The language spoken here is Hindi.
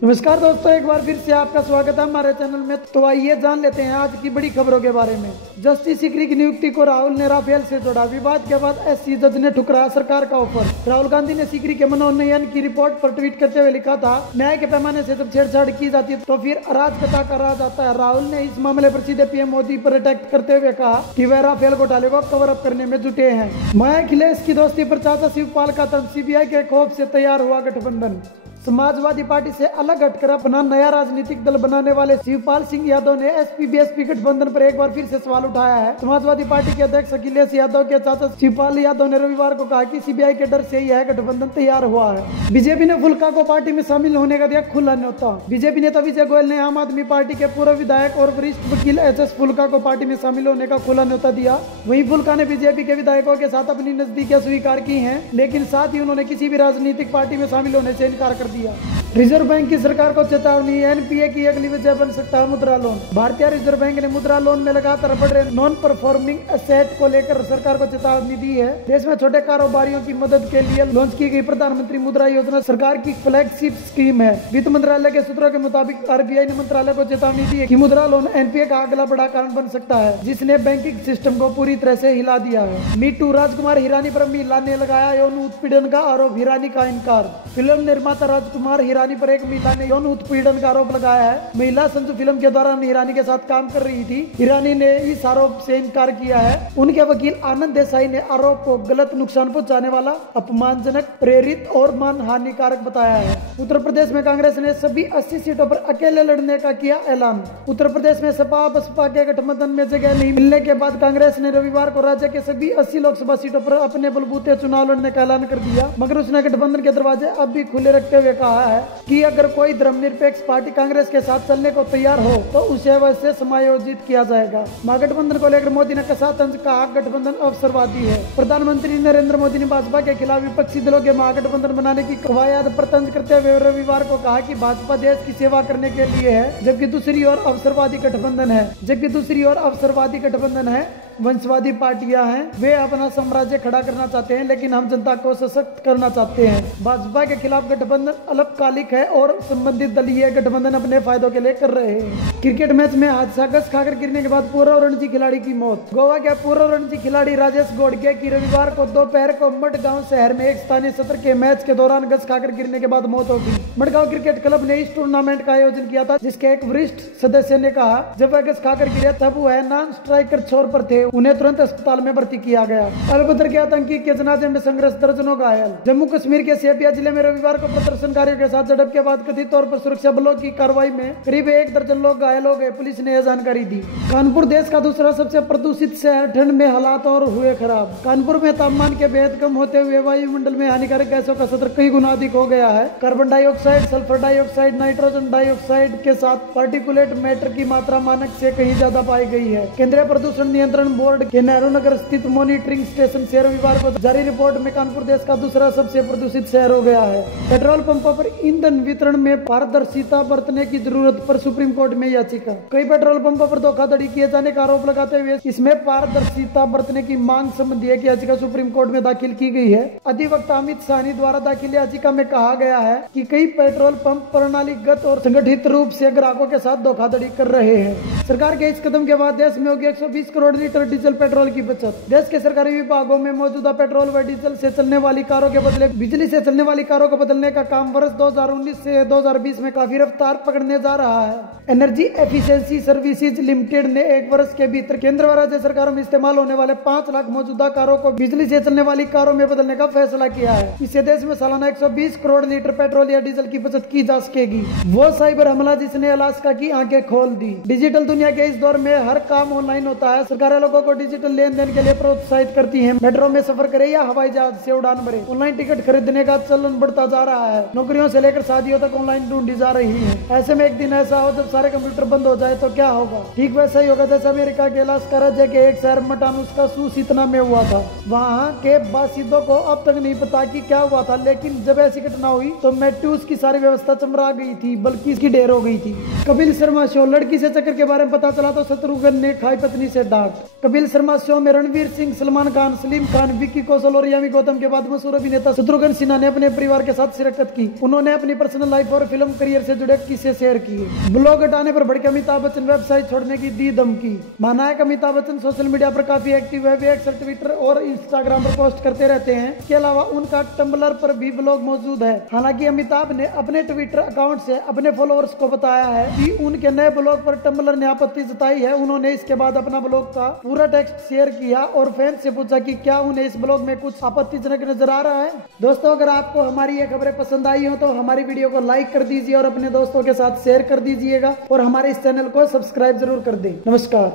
नमस्कार दोस्तों, एक बार फिर से आपका स्वागत है हमारे चैनल में। तो आइए जान लेते हैं आज की बड़ी खबरों के बारे में। जस्टिस सीकरी की नियुक्ति को राहुल ने राफेल से जोड़ा। विवाद के बाद एससी जज ने ठुकराया सरकार का ऑफर। राहुल गांधी ने सीकरी के मनोनयन की रिपोर्ट पर ट्वीट करते हुए लिखा था, न्याय के पैमाने से जब छेड़छाड़ की जाती है तो फिर अराजकता का राज आता है। राहुल ने इस मामले पर सीधे पीएम मोदी पर अटैक करते हुए कहा कि वह राफेल घोटाले को कवर अप करने में जुटे हैं। माया अखिलेश की दोस्ती पर चाचा शिवपाल का तंज। सीबीआई के खौफ से तैयार हुआ गठबंधन। समाजवादी पार्टी से अलग हटकर अपना नया राजनीतिक दल बनाने वाले शिवपाल सिंह यादव ने एसपी बीएसपी गठबंधन पर एक बार फिर से सवाल उठाया है। समाजवादी पार्टी के अध्यक्ष अखिलेश यादव के चाचा शिवपाल यादव ने रविवार को कहा कि सीबीआई के डर से ही यह गठबंधन तैयार हुआ है। बीजेपी ने फुल्का को पार्टी में शामिल होने का दिया खुला न्योता। बीजेपी नेता विजय गोयल ने आम आदमी पार्टी के पूर्व विधायक और वरिष्ठ वकील एचएस फुल्का को पार्टी में शामिल होने का खुला न्योता दिया। वहीं फुल्का ने बीजेपी के विधायकों के साथ अपनी नजदीकियां स्वीकार की हैं, लेकिन साथ ही उन्होंने किसी भी राजनीतिक पार्टी में शामिल होने से इनकार कर दिया। रिजर्व बैंक की सरकार को चेतावनी, एनपीए की अगली वजह बन सकता है मुद्रा लोन। भारतीय रिजर्व बैंक ने मुद्रा लोन में लगातार बढ़ रहे नॉन परफॉर्मिंग एसेट को लेकर सरकार को चेतावनी दी है। देश में छोटे कारोबारियों की मदद के लिए लॉन्च की गई प्रधानमंत्री मुद्रा योजना सरकार की फ्लैगशिप स्कीम है। वित्त मंत्रालय के सूत्रों के मुताबिक आरबीआई ने मंत्रालय को चेतावनी दी है कि मुद्रा लोन एनपीए का अगला बड़ा कारण बन सकता है, जिसने बैंकिंग सिस्टम को पूरी तरह से हिला दिया है। मीटू, राजकुमार हिरानी पर महिला ने लगाया यौन उत्पीड़न का आरोप, हिरानी का इनकार। फिल्म निर्माता राजकुमार हिरानी पर एक महिला ने यौन उत्पीड़न का आरोप लगाया है। महिला संजू फिल्म के दौरान हिरानी के साथ काम कर रही थी। हिरानी ने इस आरोप से इनकार किया है। उनके वकील आनंद देसाई ने आरोप को गलत, नुकसान पहुंचाने वाला, अपमानजनक, प्रेरित और मानहानिकारक बताया है। उत्तर प्रदेश में कांग्रेस ने सभी 80 सीटों पर अकेले लड़ने का किया ऐलान। उत्तर प्रदेश में सपा बसपा के गठबंधन में जगह नहीं मिलने के बाद कांग्रेस ने रविवार को राज्य के सभी 80 लोकसभा सीटों पर अपने बलबूते चुनाव लड़ने का ऐलान कर दिया। मगर उसने गठबंधन के दरवाजे अब भी खुले रखते हुए कहा है कि अगर कोई धर्मनिरपेक्ष पार्टी कांग्रेस के साथ चलने को तैयार हो तो उसे वैसे समायोजित किया जाएगा। महागठबंधन को लेकर मोदी ने कसा तंज, कहा गठबंधन अवसरवादी है। प्रधानमंत्री नरेंद्र मोदी ने भाजपा के खिलाफ विपक्षी दलों के महागठबंधन बनाने की कवायद पर तंज करते हुए रविवार को कहा कि भाजपा देश की सेवा करने के लिए है, जबकि दूसरी ओर अवसरवादी गठबंधन है। वंशवादी पार्टियां हैं, वे अपना साम्राज्य खड़ा करना चाहते हैं, लेकिन हम जनता को सशक्त करना चाहते हैं। भाजपा के खिलाफ गठबंधन अल्पकालिक है और संबंधित दलीय गठबंधन अपने फायदों के लिए कर रहे हैं। क्रिकेट मैच में हादसा, गस खाकर गिरने के बाद पूर्व रणजी खिलाड़ी की मौत। गोवा के पूर्व रणजी खिलाड़ी राजेश गोडके की रविवार को दोपहर को मडगांव शहर में एक स्थानीय सत्र के मैच के दौरान गस खाकर गिरने के बाद मौत हो गई। मडगांव क्रिकेट क्लब ने इस टूर्नामेंट का आयोजन किया था, जिसके एक वरिष्ठ सदस्य ने कहा, जब वह गस खाकर गिरे तब वह नॉन स्ट्राइकर छोर पर थे। उन्हें तुरंत अस्पताल में भर्ती किया गया। अलबदर के आतंकी के जनाजे में संघर्ष, दर्जनों घायल। जम्मू कश्मीर के शोपियां जिले में रविवार को प्रदर्शनकारियों के साथ झड़प के बाद कथित तौर पर सुरक्षा बलों की कार्रवाई में करीब 1 दर्जन लोग घायल हो गए, पुलिस ने यह जानकारी दी। कानपुर देश का दूसरा सबसे प्रदूषित शहर, ठंड में हालात और हुए खराब। कानपुर में तापमान के बेहद कम होते हुए वायुमंडल में हानिकारक गैसों का स्तर कई गुना अधिक हो गया है। Carbon dioxide, sulphur dioxide, nitrogen dioxide के साथ पार्टिकुलेट मैटर की मात्रा मानक से कहीं ज्यादा पाई गई है। केंद्रीय प्रदूषण नियंत्रण बोर्ड के नेहरू नगर स्थित मॉनिटरिंग स्टेशन से रविवार को जारी रिपोर्ट में कानपुर देश का दूसरा सबसे प्रदूषित शहर हो गया है। पेट्रोल पंपों पर ईंधन वितरण में पारदर्शिता बरतने की जरूरत पर सुप्रीम कोर्ट में याचिका। कई पेट्रोल पंपों पर धोखाधड़ी किए जाने का आरोप लगाते हुए इसमें पारदर्शिता बरतने की मांग संबंधी एक याचिका सुप्रीम कोर्ट में दाखिल की गई है। अधिवक्ता अमित साहनी द्वारा दाखिल याचिका में कहा गया है कि कई पेट्रोल पंप प्रणालीगत और संगठित रूप से ग्राहकों के साथ धोखाधड़ी कर रहे हैं। सरकार के इस कदम के बाद देश में होगी 120 करोड़ लीटर डीजल पेट्रोल की बचत। देश के सरकारी विभागों में मौजूदा पेट्रोल व डीजल से चलने वाली कारों के बदले बिजली से चलने वाली कारों को बदलने का काम वर्ष 2019 से 2020 में काफी रफ्तार पकड़ने जा रहा है। एनर्जी एफिशिएंसी सर्विसेज लिमिटेड ने 1 वर्ष के भीतर केंद्र व राज्य सरकारों में इस्तेमाल होने वाले 5 लाख मौजूदा कारों को बिजली से चलने वाली कारों में बदलने का फैसला किया है। इससे देश में सालाना 120 करोड़ लीटर पेट्रोल या डीजल की बचत की जा सकेगी। वो साइबर हमला जिसने अलास्का की आंखें खोल दी। डिजिटल दुनिया के इस दौर में हर काम ऑनलाइन होता है। सरकारें लोगों को डिजिटल लेन देन के लिए प्रोत्साहित करती हैं। मेट्रो में सफर करे या हवाई जहाज से उड़ान भरे, ऑनलाइन टिकट खरीदने का चलन बढ़ता जा रहा है। नौकरियों से लेकर शादियों तक ऑनलाइन ढूंढी जा रही है। ऐसे में एक दिन ऐसा हो जब सारे कंप्यूटर बंद हो जाए तो क्या होगा? ठीक वैसा ही होगा जैसे अमेरिका के अलास्का राज्य के एक शहर मटानुस्का सूसितना में हुआ था। वहाँ के बासिंदों को अब तक नहीं पता कि क्या हुआ था, लेकिन जब ऐसी घटना हुई तो मेट्यूस की सारी व्यवस्था चमरा गई थी, बल्कि इसकी ढेर हो गई थी। कपिल शर्मा शो, लड़की से चक्कर के बारे में पता चला तो शत्रुघ्न ने खाई पत्नी से डांट। कपिल शर्मा शो में रणवीर सिंह, सलमान खान, सलीम खान, विक्की कौशल और यामी गौतम के बाद मशहूर अभिनेता शत्रुघ्न सिन्हा ने अपने परिवार के साथ शिरकत की। उन्होंने अपनी पर्सनल लाइफ और फिल्म करियर से जुड़े किस्से शेयर किए। ब्लॉग हटाने पर भड़के अमिताभ बच्चन, वेबसाइट छोड़ने की दी धमकी। माना है कि अमिताभ बच्चन सोशल मीडिया पर काफी एक्टिव है। वे अक्सर ट्विटर और इंस्टाग्राम पर पोस्ट करते रहते हैं। इसके अलावा उनका टम्बलर पर भी ब्लॉग मौजूद है। हालांकि अमिताभ ने अपने ट्विटर अकाउंट से अपने फॉलोअर्स को बताया है कि उनके नए ब्लॉग पर टम्बलर ने आपत्ति जताई है। उन्होंने इसके बाद अपना ब्लॉग का पूरा टेक्स्ट शेयर किया और फैंस से पूछा कि क्या उन्हें इस ब्लॉग में कुछ आपत्तिजनक नजर आ रहा है। दोस्तों, अगर आपको हमारी ये खबरें पसंद आई हो तो हमारी वीडियो को लाइक कर दीजिए और अपने दोस्तों के साथ शेयर कर दीजिएगा और हमारे इस चैनल को सब्सक्राइब जरूर कर दें। नमस्कार।